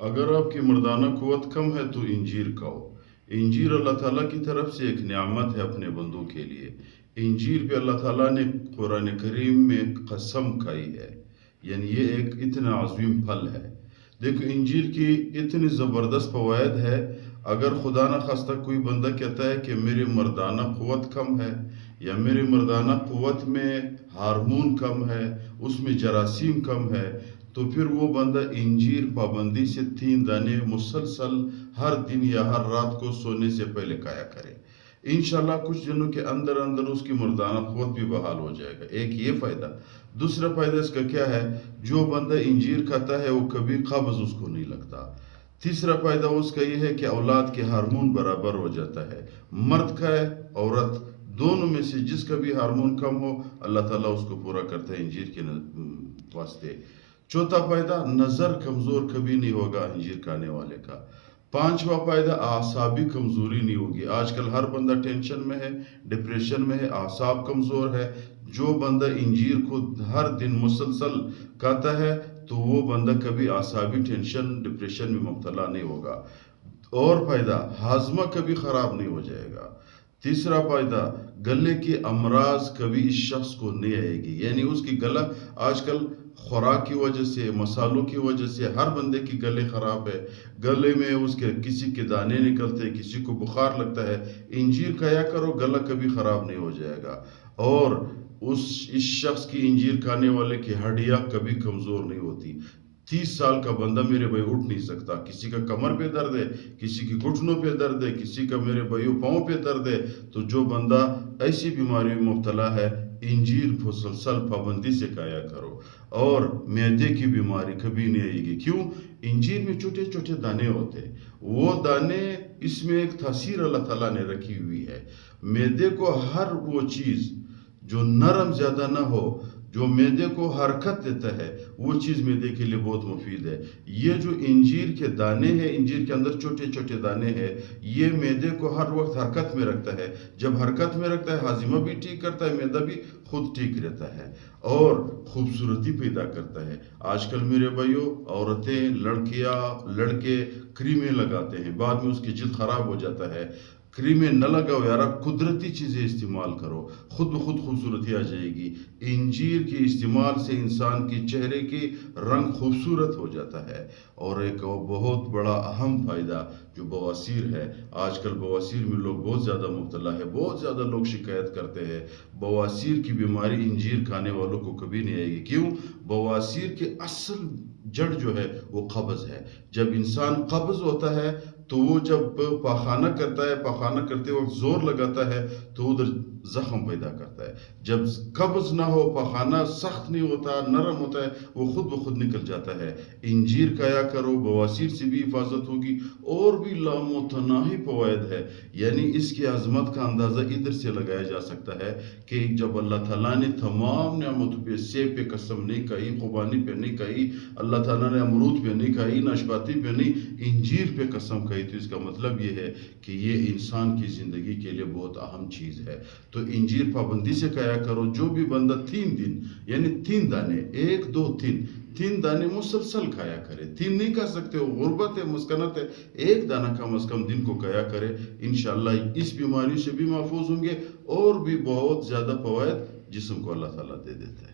اگر آپ کی مردانہ قوت کم ہے تو انجیر کھاؤ۔ انجیر اللہ تعالیٰ کی طرف سے ایک نعمت ہے اپنے بندوں کے لیے۔ انجیر پہ اللہ تعالیٰ نے قرآن کریم میں قسم کھائی ہے، یعنی یہ ایک اتنا عظیم پھل ہے۔ دیکھو انجیر کی اتنی زبردست فوائد ہے۔ اگر خدا نہ خواستہ کوئی بندہ کہتا ہے کہ میری مردانہ قوت کم ہے، یا میری مردانہ قوت میں ہارمون کم ہے، اس میں جراثیم کم ہے، تو پھر وہ بندہ انجیر پابندی سے 3 دانے مسلسل ہر دن یا ہر رات کو سونے سے پہلے کھایا کرے۔ انشاءاللہ کچھ دنوں کے اندر اندر اس کی مردانہ قوت بھی بحال ہو جائے گا۔ ایک یہ فائدہ۔ دوسرا فائدہ اس کا کیا ہے؟ جو بندہ انجیر کھاتا ہے وہ کبھی قبض اس کو نہیں لگتا۔ تیسرا فائدہ اس کا یہ ہے کہ اولاد کے ہارمون برابر ہو جاتا ہے۔ مرد کھائے عورت، دونوں میں سے جس کا بھی ہارمون کم ہو اللہ تعالیٰ اس کو پورا کرتا ہے انجیر کے واسطے۔ چوتھا فائدہ، نظر کمزور کبھی نہیں ہوگا انجیر کھانے والے کا۔ پانچواں فائدہ، اعصابی کمزوری نہیں ہوگی۔ آج کل ہر بندہ ٹینشن میں ہے، ڈپریشن میں ہے، اعصاب کمزور ہے۔ جو بندہ انجیر کو ہر دن مسلسل کھاتا ہے تو وہ بندہ کبھی اعصابی ٹینشن ڈپریشن میں مبتلا نہیں ہوگا۔ اور فائدہ، ہاضمہ کبھی خراب نہیں ہو جائے گا۔ تیسرا فائدہ، گلے کی امراض کبھی اس شخص کو نہیں آئے گی، یعنی اس کی گلا آج کل خوراک کی وجہ سے، مسالوں کی وجہ سے ہر بندے کی گلے خراب ہے، گلے میں اس کے کسی کے دانے نکلتے، کسی کو بخار لگتا ہے۔ انجیر کھایا کرو، گلا کبھی خراب نہیں ہو جائے گا۔ اور اس شخص کی انجیر کھانے والے کی ہڈیاں کبھی کمزور نہیں ہوتی۔ 30 سال کا بندہ میرے بھائی اٹھ نہیں سکتا، کسی کا کمر پہ درد ہے، کسی کی گھٹنوں پہ درد ہے، کسی کا میرے بھائیوں پاؤں پہ درد ہے، تو جو بندہ ایسی بیماری میں مبتلا ہے انجیر مسلسل پابندی سے کھایا کرو۔ اور معدے کی بیماری کبھی نہیں آئے گی۔ کیوں؟ انجیر میں چھوٹے چھوٹے دانے ہوتے ہیں، وہ دانے، اس میں ایک تاثیر اللہ تعالیٰ نے رکھی ہوئی ہے۔ معدے کو ہر وہ چیز جو نرم زیادہ نہ ہو، جو معدے کو حرکت دیتا ہے، وہ چیز معدے کے لیے بہت مفید ہے۔ یہ جو انجیر کے دانے ہیں، انجیر کے اندر چھوٹے چھوٹے دانے ہیں، یہ معدے کو ہر وقت حرکت میں رکھتا ہے۔ جب حرکت میں رکھتا ہے، ہاضمہ بھی ٹھیک کرتا ہے، معدہ بھی خود ٹھیک رہتا ہے، اور خوبصورتی پیدا کرتا ہے۔ آج کل میرے بھائیوں، عورتیں، لڑکیاں، لڑکے کریمیں لگاتے ہیں، بعد میں اس کی جلد خراب ہو جاتا ہے۔ کریمیں نہ لگاؤ یارا، قدرتی چیزیں استعمال کرو، خود بخود خوبصورتی آ جائے گی۔ انجیر کے استعمال سے انسان کی چہرے کی رنگ خوبصورت ہو جاتا ہے۔ اور ایک بہت بڑا اہم فائدہ جو بواسیر ہے، آج کل بواسیر میں لوگ بہت زیادہ مبتلا ہے، بہت زیادہ لوگ شکایت کرتے ہیں۔ بواسیر کی بیماری انجیر کھانے والوں کو کبھی نہیں آئے گی۔ کیوں؟ بواسیر کے اصل جڑ جو ہے وہ قبض ہے۔ جب انسان قبض ہوتا ہے تو وہ جب پاخانہ کرتا ہے، پاخانہ کرتے وقت زور لگاتا ہے تو ادھر زخم پیدا کرتا ہے۔ جب قبض نہ ہو، پاخانہ سخت نہیں ہوتا، نرم ہوتا ہے، وہ خود بخود نکل جاتا ہے۔ انجیر کھایا کرو، بواسیر سے بھی حفاظت ہوگی، اور بھی لامتناہی فوائد ہے۔ یعنی اس کی عظمت کا اندازہ ادھر سے لگایا جا سکتا ہے کہ جب اللہ تعالیٰ نے تمام نعمتوں پہ، سیب پہ قسم نہیں کھائی، خوبانی پہ نہیں کھائی، اللہ تعالیٰ نے امرود پہ نہیں کھائی، ناشپاتی پہ نہیں، انجیر پہ قسم کھائی، تو اس کا مطلب یہ ہے کہ یہ انسان کی زندگی کے لیے بہت اہم چیز ہے۔ تو انجیر پابندی سے کھایا کرو۔ جو بھی بندہ 3 دن، یعنی 3 دانے، 1 2 3 مسلسل کھایا کرے۔ 3 نہیں کھا سکتے ہو، غربت ہے، مسکنت ہے، 1 دانہ کم از کم دن کو کھایا کرے، انشاءاللہ اس بیماری سے بھی محفوظ ہوں گے، اور بھی بہت زیادہ فوائد جسم کو اللہ تعالیٰ دے دیتا ہے۔